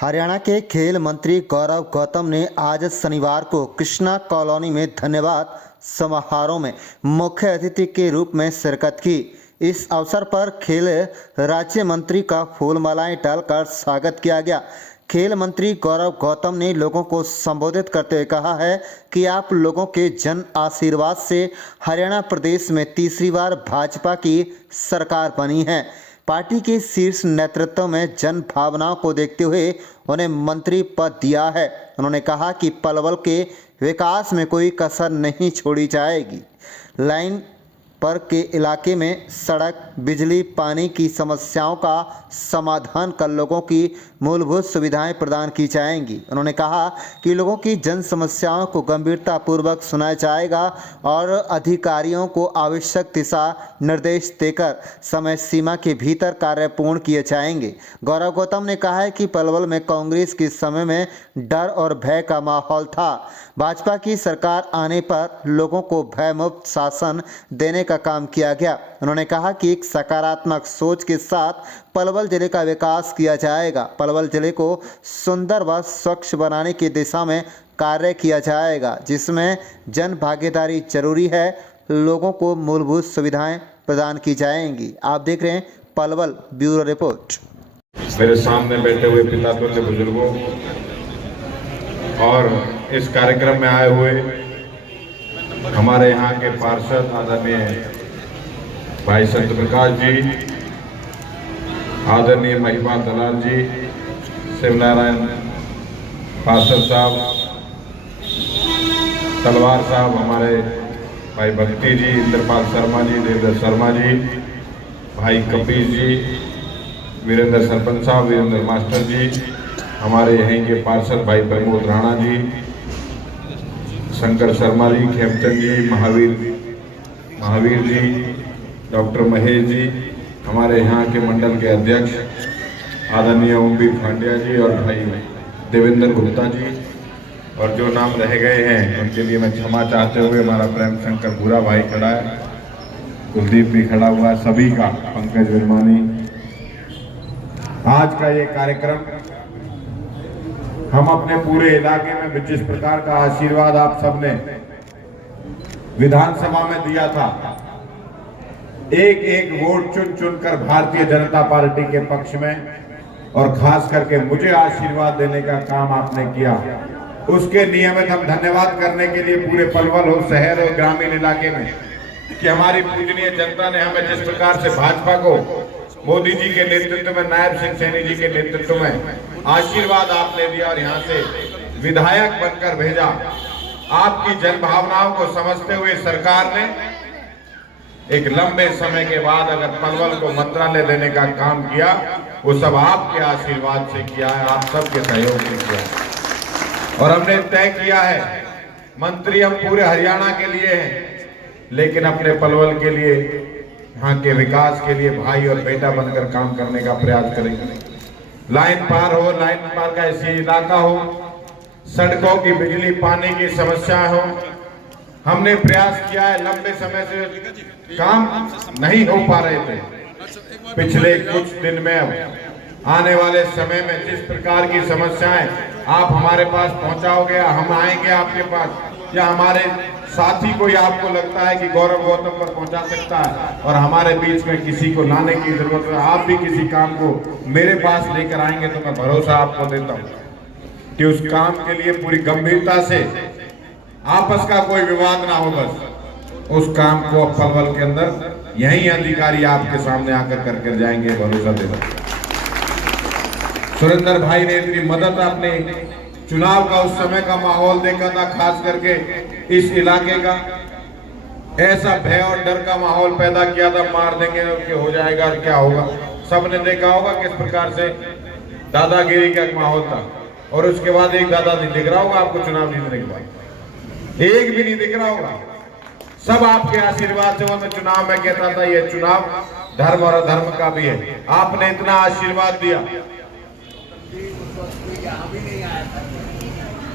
हरियाणा के खेल मंत्री गौरव गौतम ने आज शनिवार को कृष्णा कॉलोनी में धन्यवाद समारोह में मुख्य अतिथि के रूप में शिरकत की। इस अवसर पर खेल राज्य मंत्री का फूल मालाएं डालकर स्वागत किया गया। खेल मंत्री गौरव गौतम ने लोगों को संबोधित करते हुए कहा है कि आप लोगों के जन आशीर्वाद से हरियाणा प्रदेश में तीसरी बार भाजपा की सरकार बनी है। पार्टी के शीर्ष नेतृत्व में जन भावनाओं को देखते हुए उन्हें मंत्री पद दिया है। उन्होंने कहा कि पलवल के विकास में कोई कसर नहीं छोड़ी जाएगी। लाइन पर के इलाके में सड़क, बिजली, पानी की समस्याओं का समाधान कर लोगों की मूलभूत सुविधाएं प्रदान की जाएंगी। उन्होंने कहा कि लोगों की जन समस्याओं को गंभीरतापूर्वक सुना जाएगा और अधिकारियों को आवश्यक दिशा निर्देश देकर समय सीमा के भीतर कार्य पूर्ण किए जाएंगे। गौरव गौतम ने कहा है कि पलवल में कांग्रेस के समय में डर और भय का माहौल था। भाजपा की सरकार आने पर लोगों को भयमुक्त शासन देने का काम किया गया। उन्होंने कहा कि एक सकारात्मक सोच के साथ पलवल जिले का विकास किया जाएगा। पलवल जिले को सुंदर व स्वच्छ बनाने की दिशा में कार्य किया जाएगा, जिसमें जन भागीदारी जरूरी है। लोगों को मूलभूत सुविधाएं प्रदान की जाएंगी। आप देख रहे हैं पलवल ब्यूरो रिपोर्ट। मेरे सामने बैठे हुए पिता तुल्य बुजुर्गों और इस कार्यक्रम में आए हुए हमारे यहाँ के पार्षद आदरणीय भाई संत प्रकाश जी, आदरणीय महिमा दलाल जी, शिवनारायण पार्षद साहब, तलवार साहब, हमारे भाई भक्ति जी, इंद्रपाल शर्मा जी, देवेंद्र शर्मा जी, भाई कपीश जी, वीरेंद्र सरपंच साहब, वीरेंद्र मास्टर जी, हमारे यहीं के पार्षद भाई प्रमोद राणा जी, शंकर शर्मा जी, खेमचंद जी, महावीर जी, डॉक्टर महेश जी, हमारे यहाँ के मंडल के अध्यक्ष आदरणीय ओमवीर खांडिया जी और भाई देवेंद्र गुप्ता जी, और जो नाम रह गए हैं उनके लिए मैं क्षमा चाहते हुए, हमारा प्रेम शंकर भूरा भाई खड़ा है, कुलदीप भी खड़ा हुआ है, सभी का, पंकज विरमानी। आज का ये कार्यक्रम हम अपने पूरे इलाके में जिस प्रकार का आशीर्वाद आप सबने विधानसभा में दिया था, एक एक वोट चुन चुनकर भारतीय जनता पार्टी के पक्ष में और खास करके मुझे आशीर्वाद देने का काम आपने किया, उसके नियमित हम धन्यवाद करने के लिए पूरे पलवल हो, शहर और ग्रामीण इलाके में, कि हमारी पूजनीय जनता ने हमें जिस प्रकार से भाजपा को मोदी जी के नेतृत्व में, नायब सिंह सैनी जी के नेतृत्व में आशीर्वाद आपने दिया और यहाँ से विधायक बनकर भेजा। आपकी जन भावनाओं को समझते हुए सरकार ने एक लंबे समय के बाद अगर पलवल को मंत्रालय देने का काम किया, वो सब आपके आशीर्वाद से किया है, आप सबके सहयोग से किया। और हमने तय किया है, मंत्री हम पूरे हरियाणा के लिए हैं, लेकिन अपने पलवल के लिए, यहाँ के विकास के लिए भाई और बेटा बनकर काम करने का प्रयास करेंगे। लाइन पार हो, लाइन पार का ऐसी इलाका हो, सड़कों की, बिजली, पानी की समस्या हो, हमने प्रयास किया है। लंबे समय से काम नहीं हो पा रहे थे। पिछले कुछ दिन में, अब आने वाले समय में जिस प्रकार की समस्याएं आप हमारे पास पहुंचाओगे, हम आएंगे आपके पास, या हमारे साथी कोई आपको लगता है कि गौरव गौतम पर पहुंचा सकता है और हमारे बीच में किसी को लाने की जरूरत है, आप भी किसी काम को मेरे पास लेकर आएंगे, तो मैं भरोसा आपको देता हूं कि उस काम के लिए पूरी गंभीरता से, आपस का कोई विवाद ना हो, बस उस काम को पलवल के अंदर यही अधिकारी आपके सामने आकर करके जाएंगे, भरोसा देता। सुरेंद्र भाई ने इतनी मदद, आपने चुनाव का उस समय का माहौल देखा था, खास करके इस इलाके का ऐसा भय और डर का माहौल पैदा किया था, मार देंगे कि हो जाएगा, क्या होगा। सबने देखा होगा किस प्रकार से दादागिरी का एक माहौल था, और उसके बाद एक दादा नहीं दिख रहा होगा आपको चुनाव जीतने के बाद, एक भी नहीं दिख रहा होगा। सब आपके आशीर्वाद से, वो मैं चुनाव में कहता था ये चुनाव धर्म और अधर्म का भी है, आपने इतना आशीर्वाद दिया।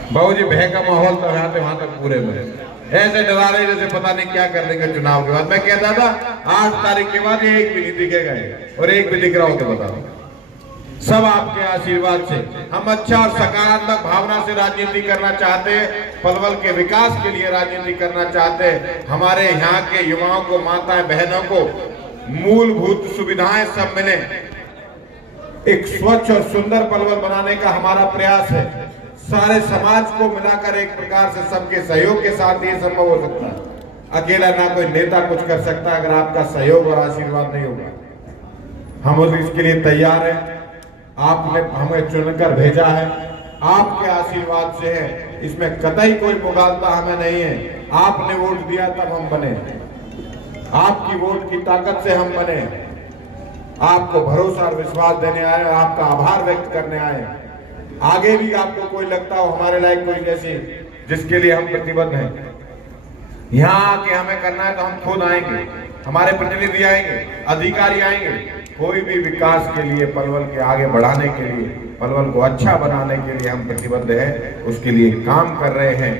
बाबू जी, भय का माहौल तो यहाँ से वहां तक पूरे में ऐसे डरा रहे जैसे पता नहीं क्या कर देंगे चुनाव के बाद। मैं कहता था 8 तारीख के बाद ये एक भी नहीं दिखेगा, और एक भी दिख रहा हो तो बता दो। सब आपके आशीर्वाद से। हम अच्छा और सकारात्मक भावना से राजनीति करना चाहते हैं, पलवल के विकास के लिए राजनीति करना चाहते हैं। हमारे यहाँ के युवाओं को, माताएं बहनों को मूलभूत सुविधाएं सब मिले, एक स्वच्छ और सुंदर पलवल बनाने का हमारा प्रयास है। सारे समाज को मिलाकर एक प्रकार से सबके सहयोग के साथ ये संभव हो सकता है। अकेला ना कोई नेता कुछ कर सकता है अगर आपका सहयोग और आशीर्वाद नहीं होगा। हम इसके लिए तैयार हैं। आपने हमें चुनकर भेजा है, आपके आशीर्वाद से है, इसमें कतई कोई मुगालता हमें नहीं है। आपने वोट दिया तब हम बने, आपकी वोट की ताकत से हम बने। आपको भरोसा और विश्वास देने आए, आपका आभार व्यक्त करने आए। आगे भी आपको कोई लगता हो हमारे लायक कोई जैसे जिसके लिए हम प्रतिबद्ध हैं, यहाँ आके हमें करना है तो हम खुद आएंगे, हमारे प्रतिनिधि आएंगे, अधिकारी आएंगे। कोई भी विकास के लिए, पलवल के आगे बढ़ाने के लिए, पलवल को अच्छा बनाने के लिए हम प्रतिबद्ध हैं, उसके लिए काम कर रहे हैं।